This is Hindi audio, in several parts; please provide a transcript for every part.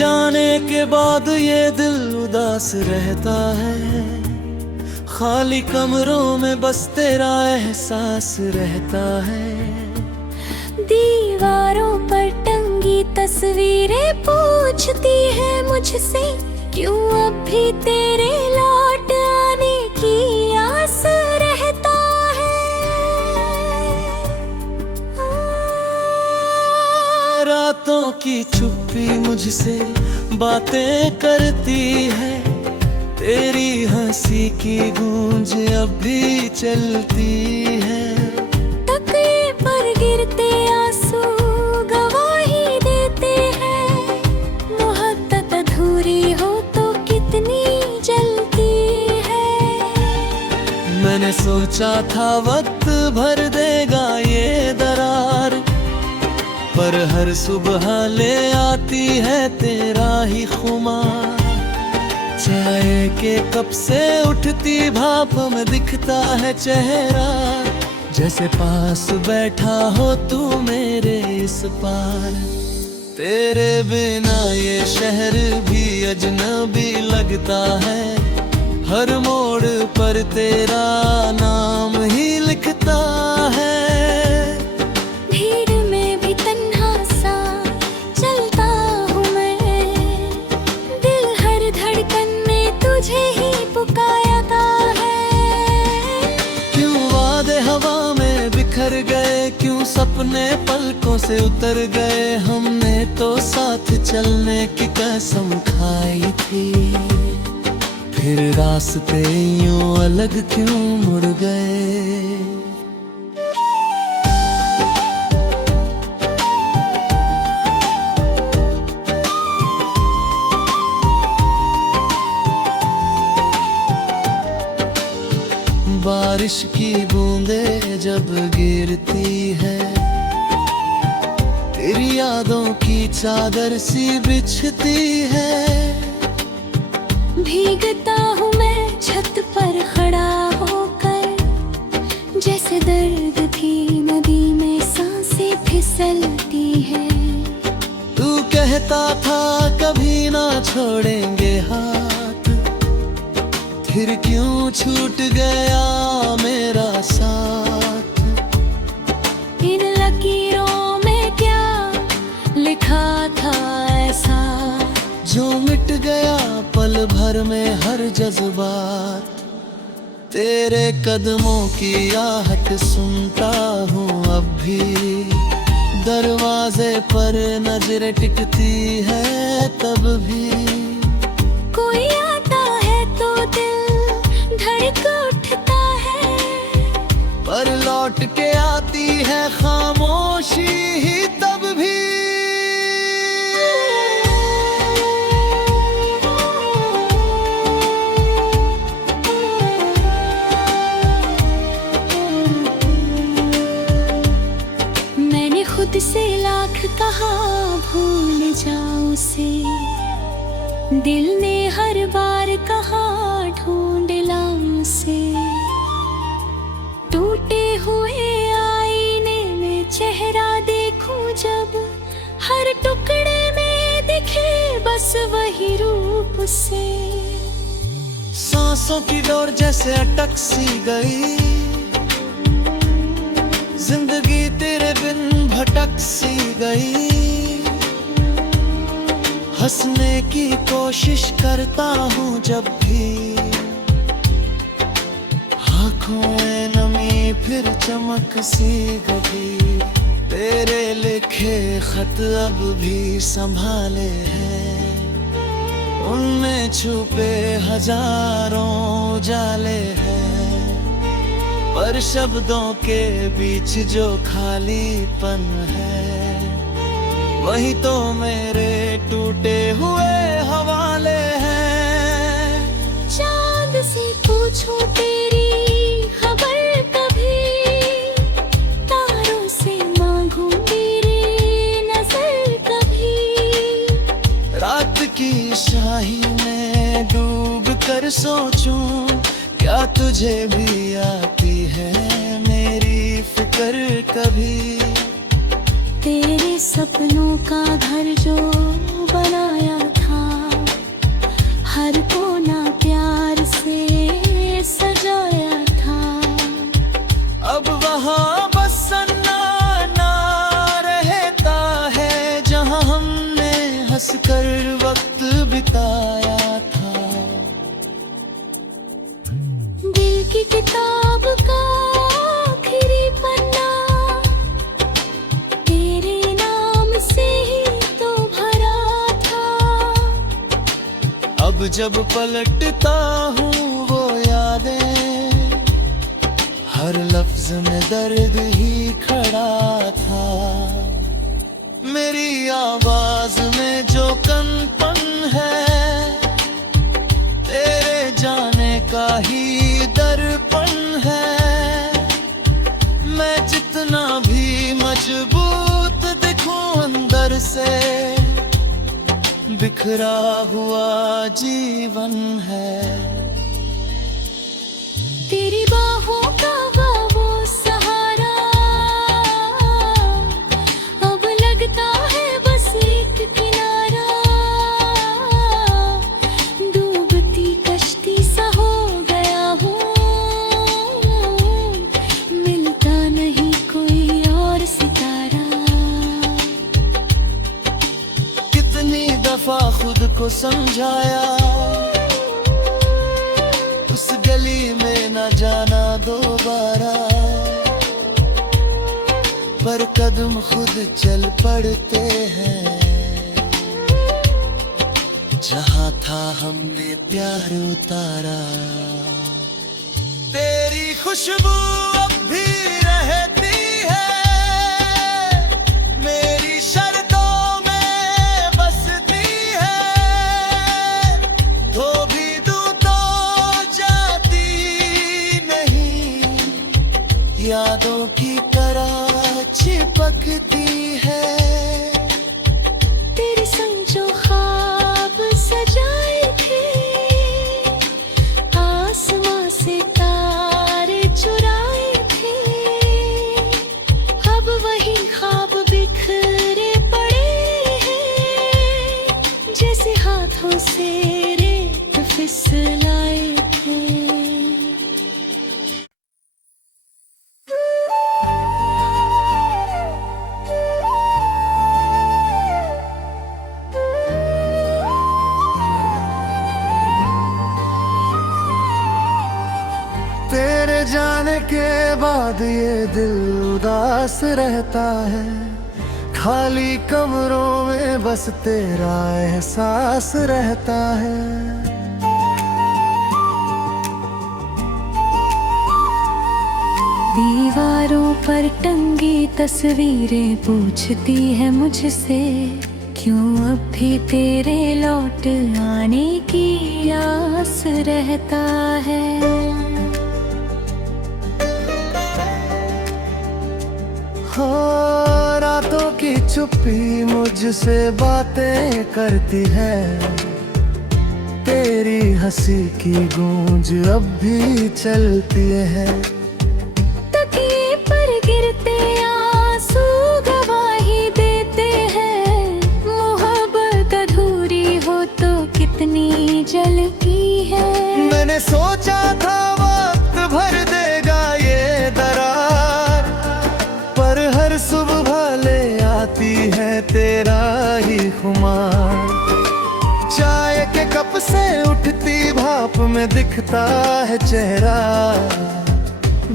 जाने के बाद ये दिल उदास रहता है, खाली कमरों में बस तेरा एहसास रहता है। दीवारों पर टंगी तस्वीरें पूछती है मुझसे, क्यों अब भी तेरे लौट आने की आस रहता है। रातों की चुप्पी मुझसे बातें करती है, तेरी हंसी की गूंज अब भी चलती है। तकिए पर गिरते आंसू गवाही देते हैं, मोहब्बत अधूरी हो तो कितनी जलती है। मैंने सोचा था वक्त भर देगा ये दरार, पर हर सुबह ले आती है तेरा ही खुमार। चाय के कप से उठती भाप में दिखता है चेहरा, जैसे पास बैठा हो तू मेरे इस पार। तेरे बिना ये शहर भी अजनबी लगता है, हर मोड़ पर तेरा नाम ही लिखता है। भीड़ में भी तन्हा सा चलता हूँ मैं, दिल हर धड़कन में तुझे ही पुकारता है। क्यों वादे हवा में बिखर गए, क्यों सपने पलकों से उतर गए। हमने तो साथ चलने की कसम खाई थी, फिर रास्ते यूं अलग क्यों मुड़ गए। बारिश की बूंदें जब गिरती है, तेरी यादों की चादर सी बिछती है। भीगता हूँ मैं छत पर खड़ा होकर, जैसे दर्द की नदी में सांसें फिसलती है। तू कहता था कभी ना छोड़ेंगे हाथ, फिर क्यों छूट गया मेरा साथ। इन लकीरों में क्या लिखा था ऐसा, जो मिट गया पल भर में हर जज्बात। तेरे कदमों की आहट सुनता हूँ अब भी, दरवाजे पर नजरें टिकती है तब भी। कोई आता है तो दिल धड़क उठता है, पर लौट के आती है खामोशी ही तब भी। मैंने खुद से लाख कहा भूल जाओ उसे, दिल ने हर बार कहा ढूंढ लाऊं उसे। टूटे हुए आईने में चेहरा देखूं जब, हर टुकड़े में दिखे बस वही रूप से। सांसों की डोर जैसे अटक सी गई, जिंदगी तेरे बिन भटक सी गई। हंसने की कोशिश करता हूँ जब भी, आँखों में नमी फिर चमक सी गई। तेरे लिखे खत अब भी संभाले हैं, उनमें छुपे हजारों उजाले हैं। पर शब्दों के बीच जो खालीपन है, वही तो मेरे टूटे हुए हवाले हैं। चांद से पूछूं तेरी खबर कभी, तारों से मांगूं तेरी नजर कभी। रात की शाही में डूब कर सोचूं, क्या तुझे भी आती है मेरी फिक्र कभी। तेरे सपनों का घर जो बनाया प्यार को ना प्यार से सजाया था। अब वहाँ बस सन्नाटा रहता है जहाँ हमने हंसकर वक्त बिताया था। दिल की किताब का आखिरी पन्ना तेरे नाम से ही तो भरा था। अब जब पलटता हूँ वो यादें, हर लफ्ज में दर्द ही खड़ा था। मेरी आवाज में जो कंपन है, तेरे जाने का ही दर्पण है। मैं जितना भी मजबूत दिखूं अंदर से, बिखरा हुआ जीवन है। तेरी बाहों का वो सहारा अब लगता है बस एक किनारा। डूबती कश्ती सा हो गया हूँ, मिलता नहीं कोई और सितारा। कितनी दफा खुद को समझाया, उस गली में न जाना दोबारा, पर कदम खुद चल पड़ते हैं। जहाँ था हमने प्यार उतारा, तेरी खुशबू अब भी रहती है, मेरी शर्तों में बसती है। धो भी दूं तो जाती नहीं, यादों की तरह चिपकती है। तेरे संग जो ख्वाब सजाए थे, आसमां से तारे चुराए थे, अब वही ख्वाब बिखरे पड़े हैं, जैसे हाथों से रेत फिसलाए थे। तेरे जाने के बाद ये दिल उदास रहता है, खाली कमरों में बस तेरा एहसास रहता है। दीवारों पर टंगी तस्वीरें पूछती है मुझसे, क्यों अब भी तेरे लौट आने की आस रहता है। हाँ, रातों की चुप्पी मुझसे बातें करती है, तेरी हंसी की गूंज अब भी चलती है। तकिए पर गिरते आंसू गवाही देते हैं, मोहब्बत अधूरी हो तो कितनी जलती है। मैंने सोचा था वक्त भर देगा ये दरार, पर हर सुबह ले आती है तेरा ही खुमार। चाय के कप से उठती भाप में दिखता है चेहरा,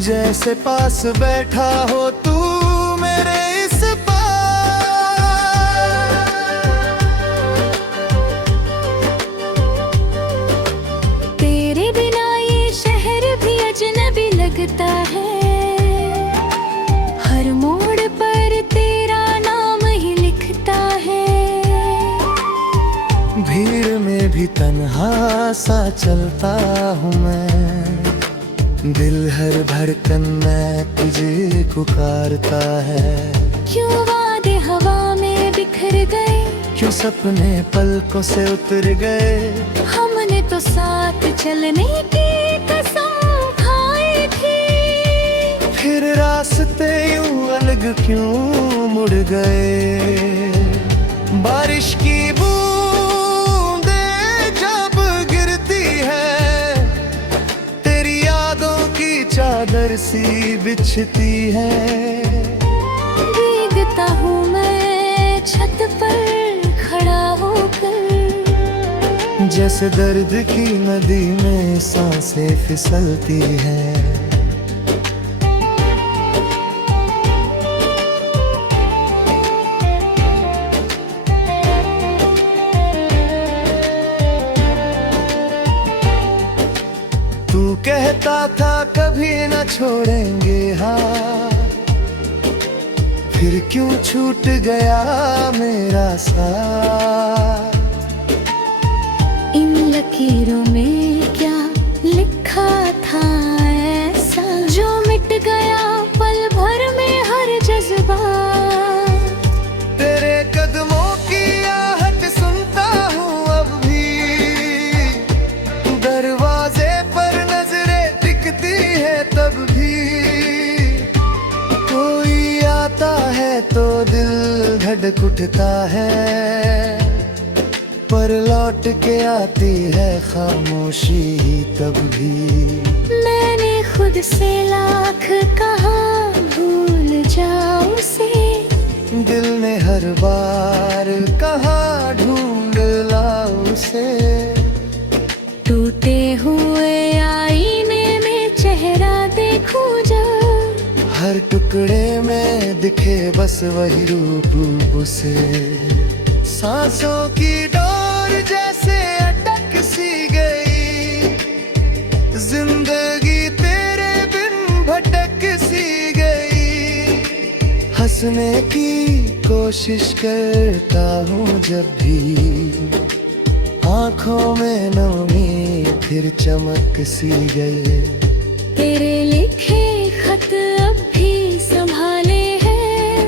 जैसे पास बैठा हो तू मेरे इस पार। तेरे बिना ये शहर भी अजनबी लगता है, हर मोड़ पर तेरा नाम ही लिखता है। भीड़ में भी तन्हा सा चलता हूँ मैं, दिल हर धड़कन में तुझे पुकारता है। क्यों वादे हवा में बिखर गए, क्यों सपने पलकों से उतर गए, हमने तो साथ चलने की कसम खाई थी। फिर रास्ते यूं अलग क्यों मुड़ गए। बारिश की बूंदें जब गिर सी बिछती है। भीगता हूँ मैं छत पर खड़ा होकर, जैसे दर्द की नदी में सांसें फिसलती हैं। तू कहता था कभी न छोड़ेंगे हाथ, फिर क्यों छूट गया मेरा साथ। इन लकीरों में क्या लिखा था ऐसा, जो मिट गया पल भर में हर जज्बा। तेरे कदमों की आहट सुनता हूँ अब भी, दरवाजे पर नजरें टिकती है तब भी। कोई आता है तो दिल धड़क उठता है, पर लौट के आती है खामोशी ही तब भी। मैंने खुद से लाख कहा भूल जाओ उसे, दिल ने हर बार कहा ढूंढ लाओ उसे। टूटे हुए आईने में चेहरा देखूं जब, हर टुकड़े में दिखे बस वही रूप उसे। सांसों की डोर जैसे अटक सी गई, जिंदगी तेरे बिन भटक सी गई। हंसने की कोशिश करता हूँ जब भी, आंखों में नमी फिर चमक सी गई। तेरे लिखे खत अब भी संभाले हैं,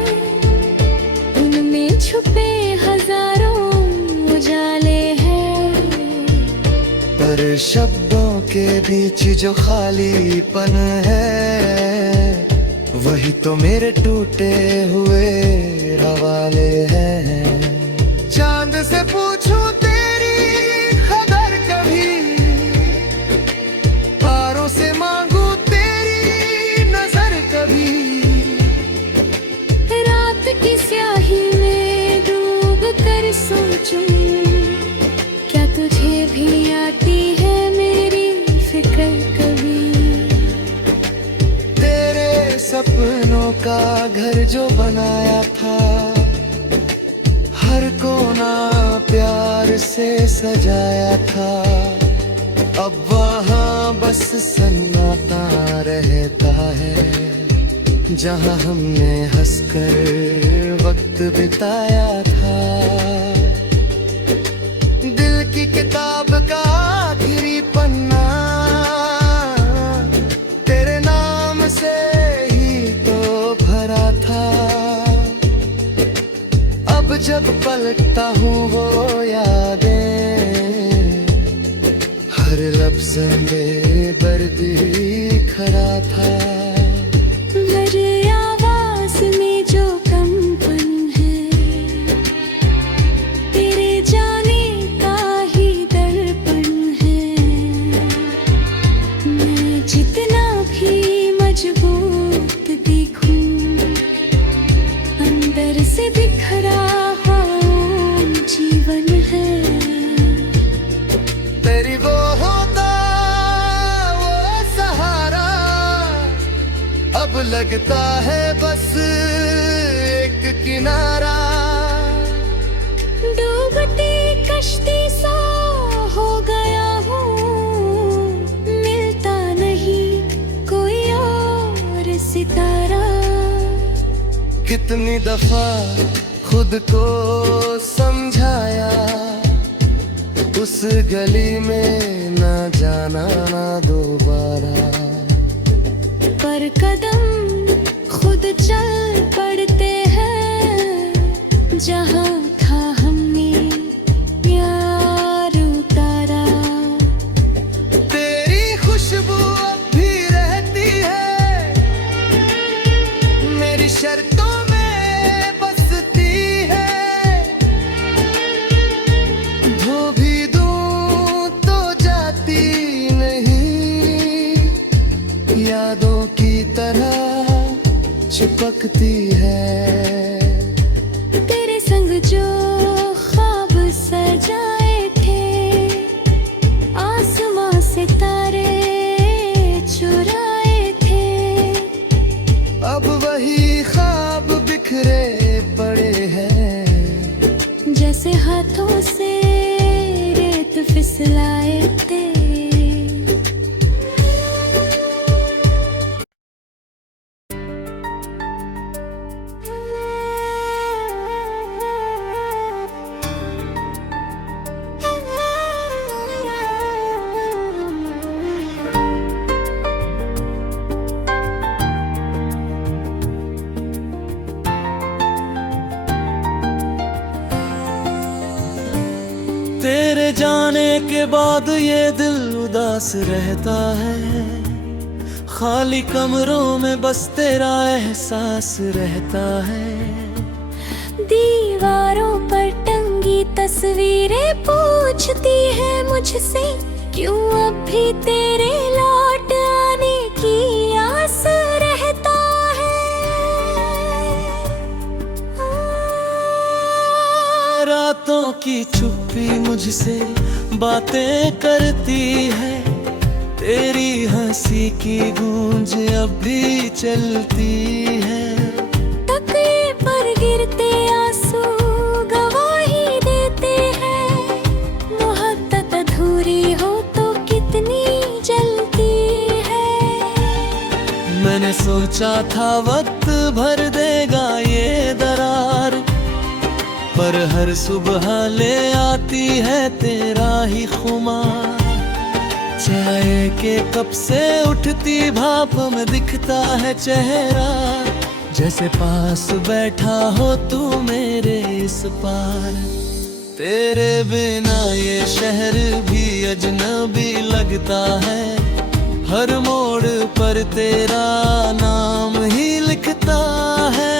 उनमें छुपे हजारों उजाले हैं। पर शब्दों के बीच जो खालीपन है, वही तो मेरे टूटे हुए रवाले हैं। चांद से पूछूं तेरी खबर कभी, तारों से मांगू तेरी नजर कभी। रात की स्याही में डूब कर सोचूं, क्या तुझे भी आती है मेरी फिक्र कभी। तेरे सपनों का घर जो बनाया था, हर कोना प्यार से सजाया था। अब वहाँ बस सन्नाटा रहता है, जहाँ हमने हंसकर वक्त बिताया था। दिल की किताब का आखिरी पन्ना तेरे नाम से ही तो भरा था। अब जब पलटता हूँ वो यादें, हर लफ्ज़ में दर्द ही खरा था। मेरी आवाज में जो कंपन है, तेरे जाने का ही दर्पण है। मैं जितना भी मजबूत दिखूं, अंदर से बिखरा हुआ जीवन है। तेरी वो होता वो सहारा, अब लगता है बस एक किनारा। डूबती कश्ती सा हो गया हूँ, मिलता नहीं कोई और सितारा। कितनी दफा खुद को समझाया, उस गली में ना जाना ना दोबारा। पर कदम खुद चल पड़ते हैं, जहाँ था हमने प्यार उतारा। तेरी खुशबू अब भी रहती है, मेरी शर्तों में बसती है। धो भी दूं तो जाती नहीं, यादों की तरह चिपकती है। तेरे संग जो ख्वाब सजाए थे, आसमां से तारे चुराए थे, अब वही ख्वाब बिखरे पड़े हैं, जैसे हाथों से रेत फिसलाए थे। तेरे जाने के बाद ये दिल उदास रहता है, खाली कमरों में बस तेरा एहसास रहता है। दीवारों पर टंगी तस्वीरें पूछती है मुझसे, क्यों अब भी तेरे लौट आने की आस रहता है। रातों की चुप्पी मुझसे बातें करती है, तेरी हंसी की गूंज अब भी चलती है। तकिए पर गिरते आंसू गवाही देते हैं, मोहब्बत अधूरी हो तो कितनी जलती है। मैंने सोचा था वक्त भर देगा ये दरार, पर हर सुबह ले आती है तेरा ही खुमार। चाय के कप से उठती भाप में दिखता है चेहरा, जैसे पास बैठा हो तू मेरे इस पार। तेरे बिना ये शहर भी अजनबी लगता है, हर मोड़ पर तेरा नाम ही लिखता है।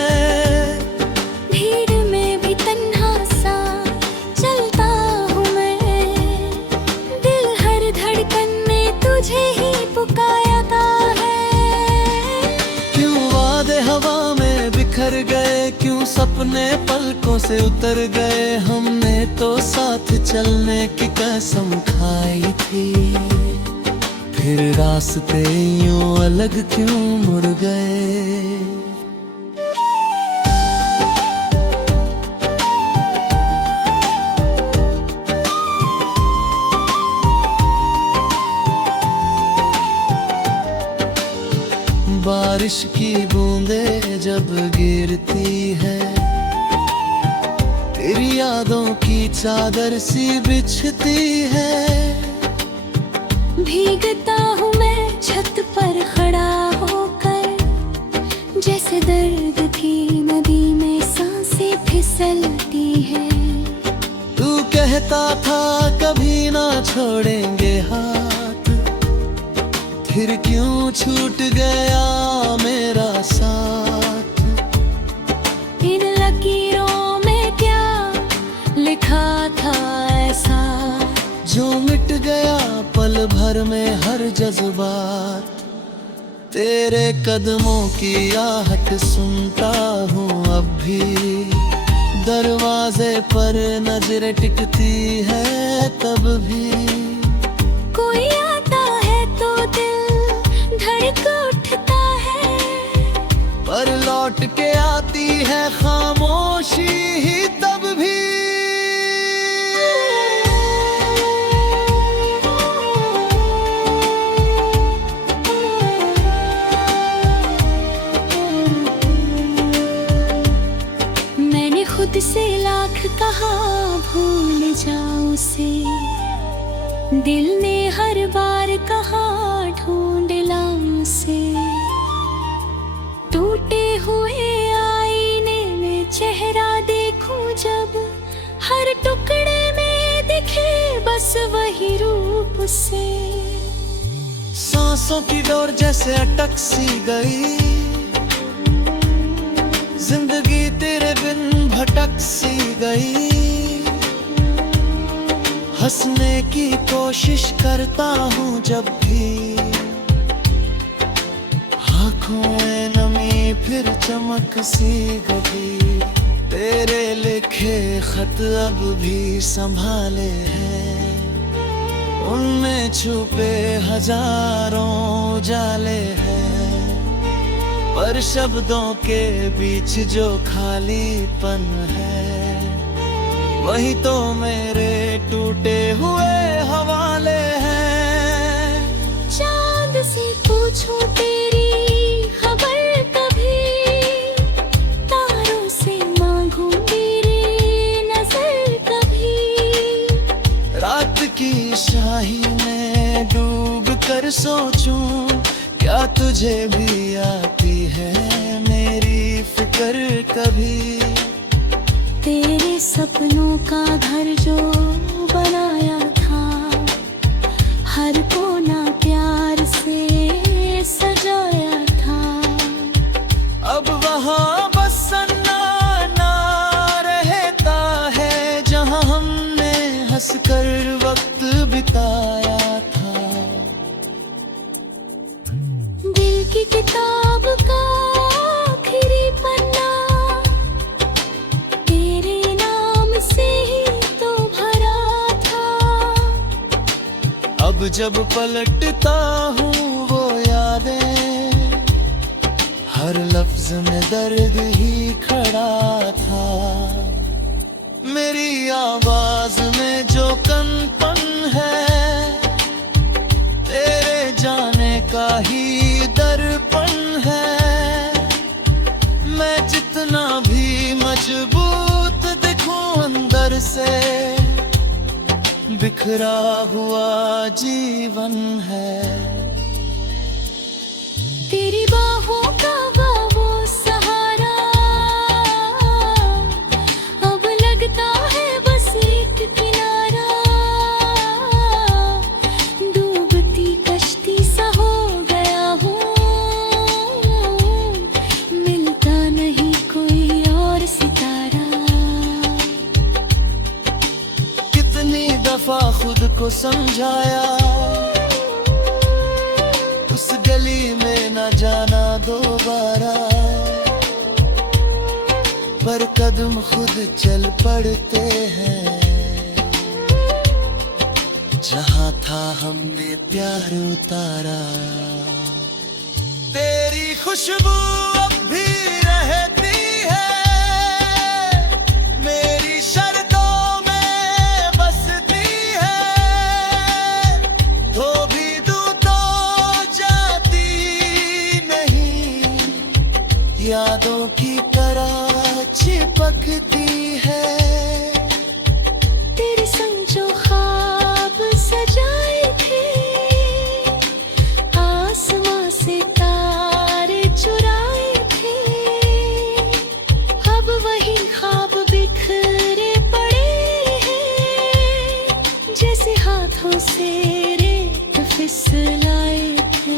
बिखर गए क्यों सपने पलकों से उतर गए, हमने तो साथ चलने की कसम खाई थी, फिर रास्ते यूं अलग क्यों मुड़ गए। बारिश की बूंदें जब गिरती है, तेरी यादों की चादर सी बिछती है। भीगता हूँ मैं छत पर खड़ा होकर, जैसे दर्द की नदी में सांसें फिसलती है। तू कहता था कभी ना छोड़ेंगे हाथ, फिर क्यों छूट गया मेरा साथ। इन लकीरों में क्या लिखा था ऐसा, जो मिट गया पल भर में हर जज्बात। तेरे कदमों की आहट सुनता हूँ अब भी, दरवाजे पर नजर टिकती है तब भी। कोई आता है तो दिल धड़क उठता है, पर लौट के आती है खामोशी ही तब भी। मैंने खुद से लाख कहा भूल जाऊं उसे, दिल ने हर बार कहा ढूंढ लाऊं उसे। टूटे हुए आईने में चेहरा देखूं जब, हर टुकड़े में दिखे बस वही रूप से। सांसों की डोर जैसे अटक सी गई, जिंदगी तेरे बिन भटक सी गई। हंसने की कोशिश करता हूँ जब भी, आँखों में नमी फिर चमक सी गई, तेरे लिखे खत अब भी संभाले हैं, उनमें छुपे हजारों उजाले हैं, पर शब्दों के बीच जो खालीपन है वही तो मेरे टूटे हुए हवाले हैं। चांद से पूछूं तेरी खबर कभी, तारों से मांगूं तेरी नजर कभी, रात की शाही में डूब कर सोचूं, क्या तुझे भी आती है मेरी फिक्र कभी। तेरे सपनों का घर जो बनाया था, हर कोना प्यार से सजाया था, अब वहाँ बस सन्नाटा रहता है जहाँ हमने हंसकर वक्त बिताया था। दिल की किताब का आखिरी पन्ना तेरे नाम से ही तो भरा था, अब जब पलटता हूँ वो यादें, हर लफ्ज में दर्द ही खड़ा था। मेरी आवाज में जो कनपन है, तेरे जाने का ही दर्पण है। मैं जितना भी मजबूत दिखूं अंदर से, बिखरा हुआ जीवन है। तेरी बाहों का वो सहारा अब लगता है बस एक किनारा, डूबती कश्ती सा हो गया हूँ, मिलता नहीं कोई और सितारा। कितनी दफा खुद को समझाया, उस गली में न जाना दोबारा, पर कदम खुद चल पड़ते हैं, जहाँ था हमने प्यार उतारा। तेरी खुशबू अब भी रहती है, मेरी शर्तों में बसती है, तो भी दूं तो जाती नहीं, यादों की तरह चिपकती है। तेरे संग जो ख्वाब सजाए थे, आसमां से तारे चुराए थे, अब वही ख्वाब बिखरे पड़े हैं, जैसे हाथों से रेत फिसलाए थे।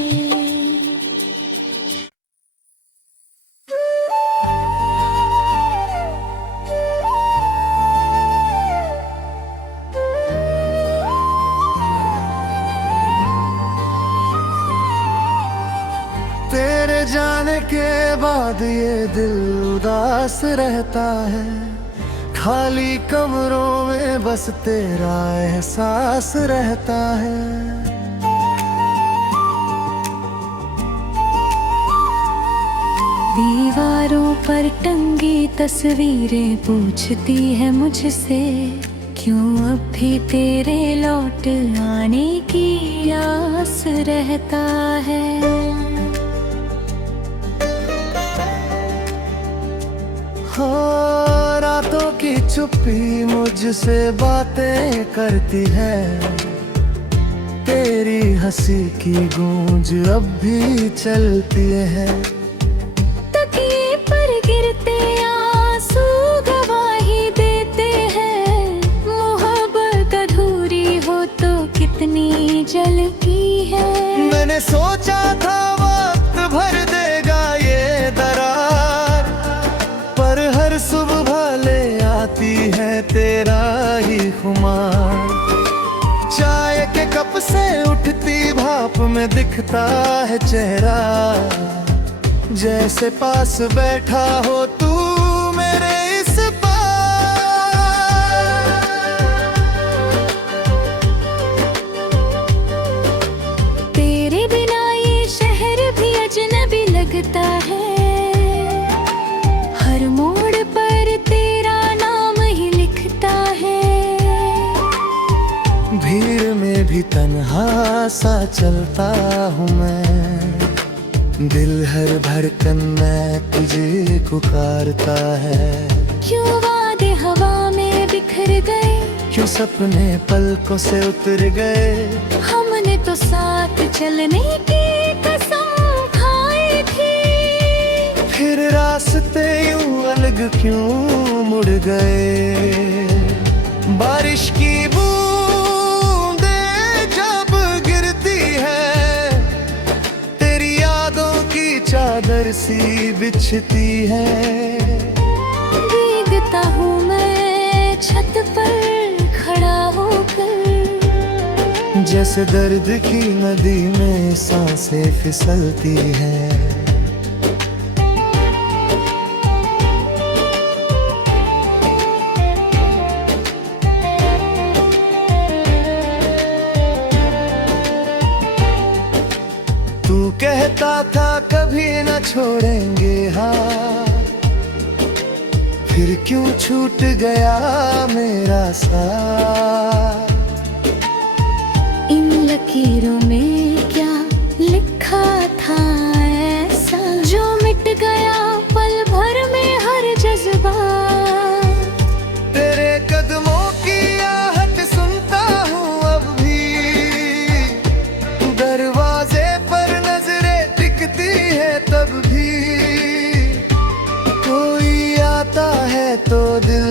तेरे जाने के बाद ये दिल उदास रहता है, खाली कमरों में बस तेरा एहसास रहता है। दीवारों पर टंगी तस्वीरें पूछती है मुझसे, क्यों अब भी तेरे लौट आने की आस रहता है। हाँ, रातों की चुप्पी मुझसे बातें करती है, तेरी हंसी की गूंज अब भी चलती है। तकिए पर गिरते आंसू गवाही देते हैं, मोहब्बत अधूरी हो तो कितनी जलती है। मैंने सोचा था वक्त भर देगा ये दरार, पर हर सुबह ले आती है तेरा ही खुमार। चाय के कप से उठती भाप में दिखता है चेहरा, जैसे पास बैठा हो तू मेरे इस पार। तेरे बिना ये शहर भी अजनबी लगता है, हर मोड़ पर तेरा नाम ही लिखता है। भीड़ में भी तन्हा सा चलता हूँ मैं, दिल हर धड़कन में तुझे पुकारता है। क्यों वादे हवा में बिखर गए, क्यों सपने पलकों से उतर गए। हमने तो साथ चलने की कसम खाई थी, फिर रास्ते यूं अलग क्यों मुड़ गए। बारिश की बूंदें जब गिरती है, तेरी यादों की चादर सी बिछती है। भीगता हूँ मैं छत पर खड़ा होकर, जैसे दर्द की नदी में सांसें फिसलती हैं। तू कहता था कभी न छोड़ेंगे हाथ, फिर क्यों छूट गया मेरा साथ। इन लकीरों में क्या लिखा था ऐसा, जो मिट गया पल भर में हर जज्बा। तेरे कदमों की आहट सुनता हूँ अब भी, दरवाजे पर नजरें टिकती है तब भी। कोई आता है तो दिल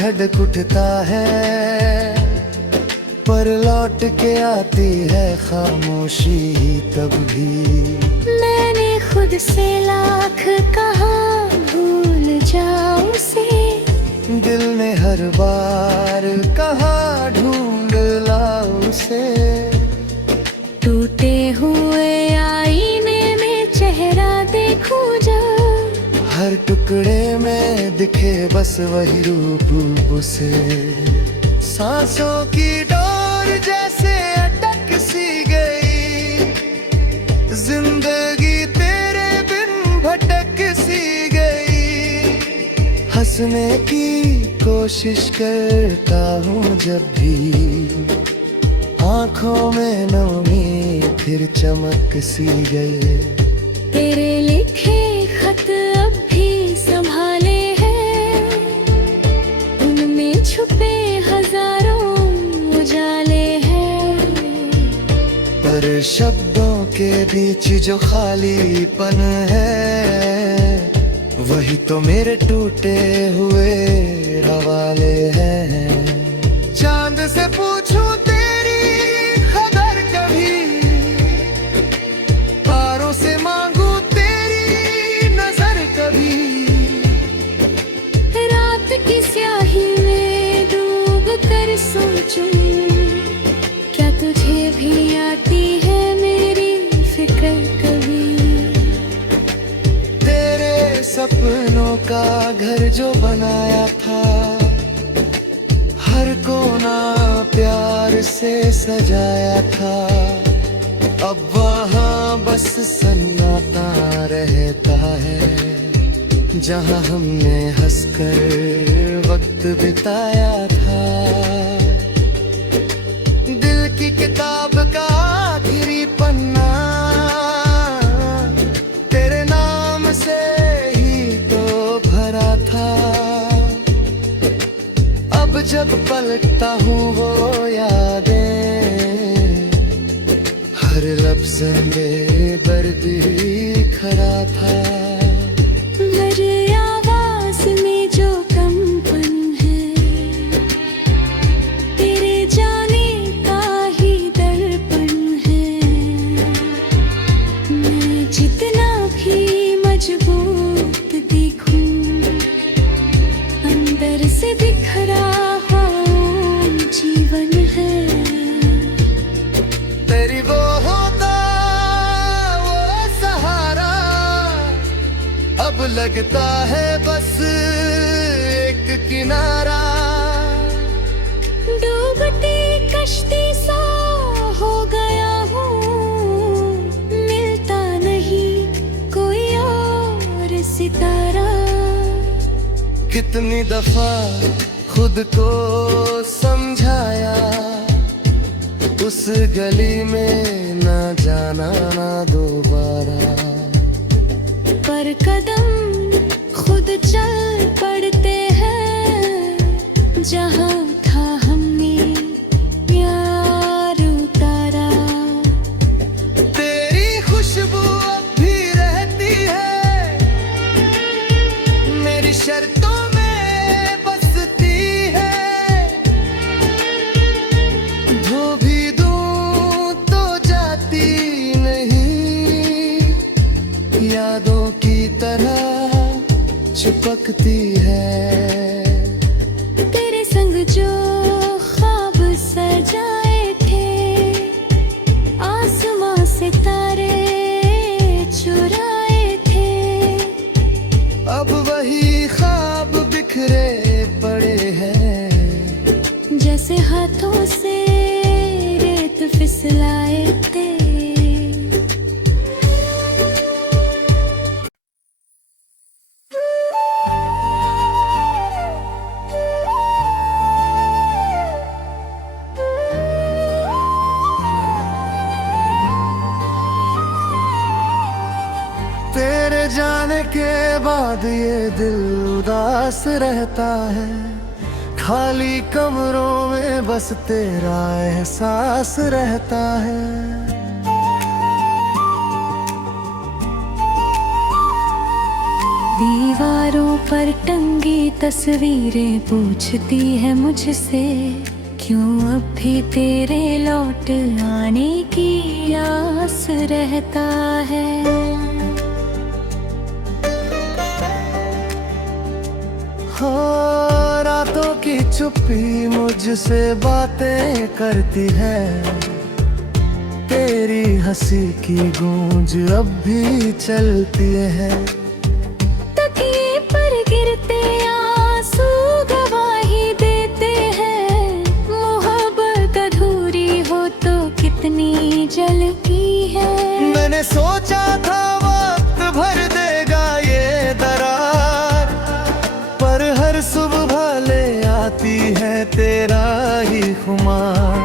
धड़क उठता है, पर लौट के आती है खामोशी तब भी। मैंने खुद से लाख कहा भूल जाओ उसे, दिल ने हर बार कहा ढूंढ लाओ उसे। टूटे हुए आईने में चेहरा देखूं जब, हर टुकड़े में दिखे बस वही रूप उसे। सांसों की डोर जैसे अटक सी गई, जिंदगी तेरे बिन भटक सी गई। हंसने की कोशिश करता हूँ जब भी, आंखों में नमी फिर चमक सी गई। तेरे लिखे खत अब भी संभाले हैं, उनमें छुपे हजारों उजाले हैं। पर शब्दों के बीच जो खालीपन है, वही तो मेरे टूटे हुए हवाले हैं। चांद से पूछूं तेरी खबर कभी, तारों से मांगू तेरी नजर कभी। रात की स्याही में डूब कर सोचूं, क्या तुझे भी आती है मेरी फिक्र कभी। तेरे सपनों का घर जो बनाया था, हर कोना प्यार से सजाया था। अब वहाँ बस सन्नाटा रहता है, जहाँ हमने हंसकर वक्त बिताया था। दिल की किताब का आखिरी पन्ना तेरे नाम से ही तो भरा था। अब जब पलटता हूँ वो यादें, हर लफ्ज़ में दर्द ही खरा था। मेरी आवाज में जो कंपन है, तेरे जाने का ही दर्पण है। मैं जितना भी मजबूत दिखूं, अंदर से बिखरा हुआ जीवन है। तेरी वो होता वो सहारा, लगता है बस एक किनारा। डूबती कश्ती सा हो गया हूँ, मिलता नहीं कोई और सितारा। कितनी दफा खुद को समझाया, उस गली में ना जाना ना दोबारा। पर कदम खुद चल पड़ते हैं, जहाँ था हमने प्यार उतारा। तेरी खुशबू अब भी रहती है, मेरी शर्तों में बसती है। धो भी दूं तो जाती नहीं, यादों की तरह चिपकती है। तेरे संग जो ख्वाब सजाए थे, आसमां से तारे चुराए थे। अब वही ख्वाब बिखरे पड़े हैं, जैसे हाथों से रेत फिसलाए थे। तेरे जाने के बाद ये दिल उदास रहता है, खाली कमरों में बस तेरा एहसास रहता है। दीवारों पर टंगी तस्वीरें पूछती है मुझसे, क्यों अब भी तेरे लौट आने की आस रहता है। हाँ, रातों की चुप्पी मुझसे बातें करती है, तेरी हंसी की गूंज अब भी चलती है। तकिए पर गिरते आंसू गवाही देते हैं, मोहब्बत अधूरी हो तो कितनी जलती है। मैंने सोचा था वक्त भर देगा ये दरार, पर हर सुबह ले आती है तेरा ही खुमार।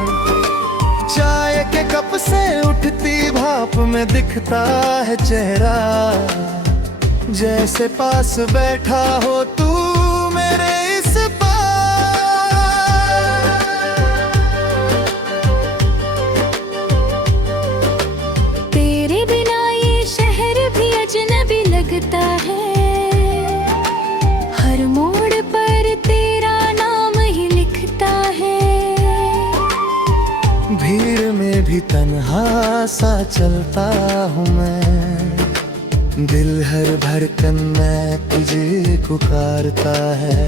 चाय के कप से उठती भाप में दिखता है चेहरा, जैसे पास बैठा हो तू मेरे इस पार। तेरे बिना ये शहर भी अजनबी लगता है, हर मोड़ पर तेरा नाम ही लिखता है। भीड़ में भी तन्हा सा चलता हूँ मैं, दिल हर धड़कन में तुझे पुकारता है।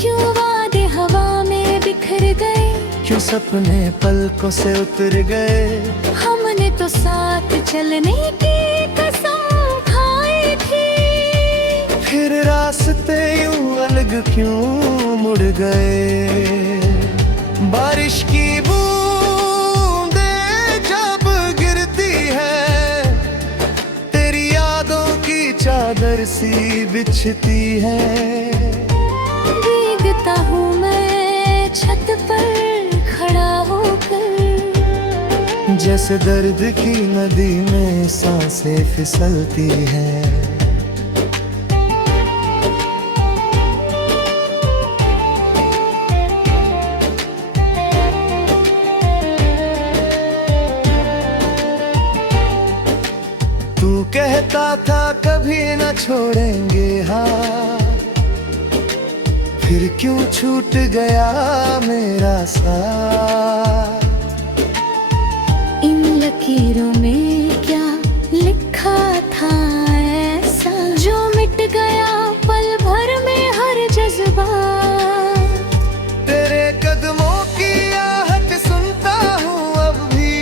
क्यों वादे हवा में बिखर गए, क्यों सपने पलकों से उतर गए। हमने तो साथ चलने की कसम खाई थी, फिर रास्ते यूं अलग क्यों मुड़ गए। बारिश की बूंदें जब गिरती है, तेरी यादों की चादर सी बिछती है। भीगता हूँ मैं छत पर खड़ा होकर, जैसे दर्द की नदी में सांसें फिसलती हैं। तू कहता था कभी न छोड़ेंगे हाथ, फिर क्यों छूट गया मेरा साथ। इन लकीरों में क्या लिखा था ऐसा, जो मिट गया पल भर में हर जज्बा। तेरे कदमों की आहट सुनता हूँ अब भी,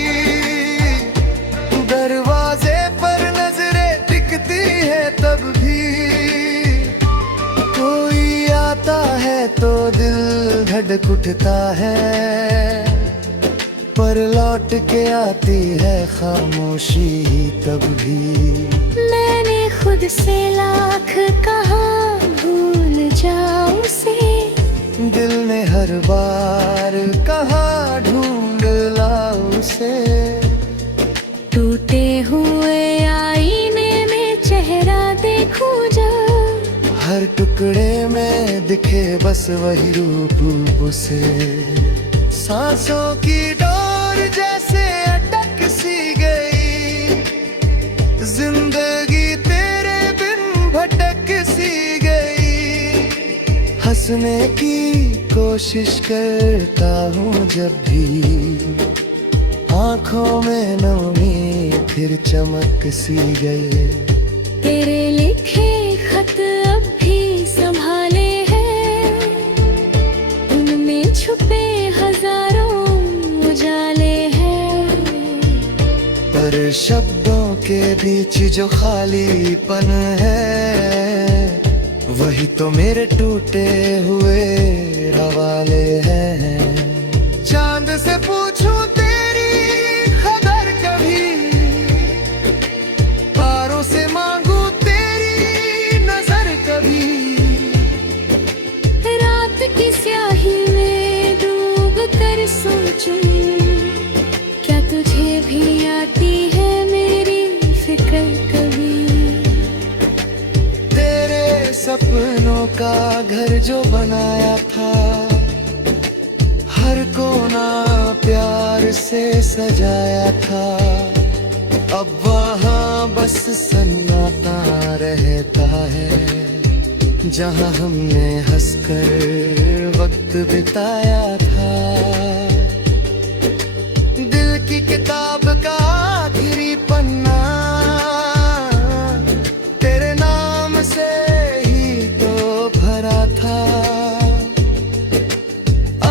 दरवाजे पर नजरें टिकती है तब भी। धड़क उठता है, पर लौट के आती है खामोशी तब भी। मैंने खुद से लाख कहा भूल जाओ उसे, दिल ने हर बार कहा ढूंढ लाओ उसे। टूटे हुए आईने में चेहरा देखूं जब, हर टुकड़े में दिखे बस वही रूप उसे। सांसों की डोर जैसे अटक सी गई, जिंदगी तेरे बिन भटक सी गई। हंसने की कोशिश करता हूँ जब भी, आंखों में नमी फिर चमक सी गई। तेरे लिखे खत अब भी संभाले हैं, उनमें छुपे हजारों उजाले हैं। पर शब्दों के बीच जो खालीपन है, वही तो मेरे टूटे हुए रवाले हैं। चांद से पूछूं तेरी खबर कभी, तारों से मांगू तेरी नजर कभी। रात की स्याही में डूब कर सोचूं, क्या तुझे भी आती है मेरी फिक्र कभी। तेरे सपनों का घर जो बनाया था, हर कोना प्यार से सजाया था। अब वहाँ बस सन्नाटा रहता है, जहाँ हमने हंसकर वक्त बिताया था। दिल की किताब का आखिरी पन्ना तेरे नाम से ही तो भरा था।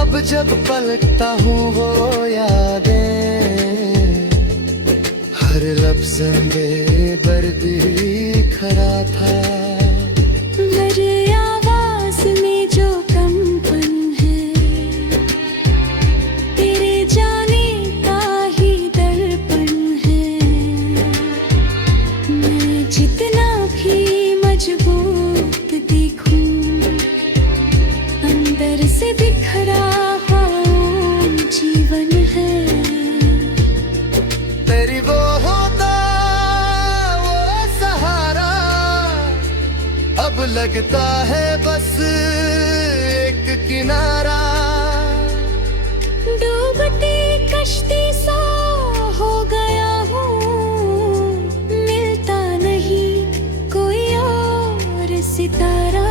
अब जब पलटता हूँ वो यादें, हर लफ्ज़ में दर्द ही खरा था। मेरी आवाज में जो कंपन है, तेरे जाने का ही दर्पण है। मैं जितना भी मजबूत दिखूं, अंदर से बिखरा हुआ जीवन है। तेरी वो होता वो सहारा, अब लगता है बस एक किनारा। डूबती कश्ती सा हो गया हूँ, मिलता नहीं कोई और सितारा।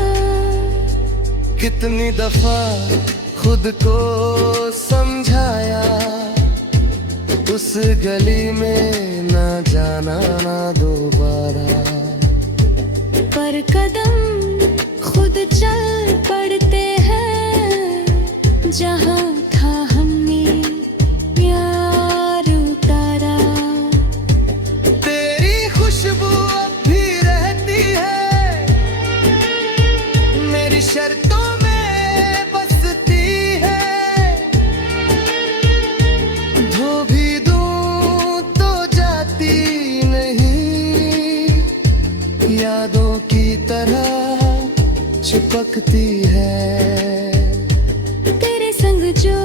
कितनी दफा खुद को समझाया, उस गली में ना जाना ना दोबारा। पर कदम खुद चल पड़ते हैं, जहाँ था हमने प्यार उतारा। तेरी खुशबू अब भी रहती है, मेरी शर्तों में बसती है। धो भी दूं तो जाती नहीं, यादों की तरह चिपकती है। तेरे संग जो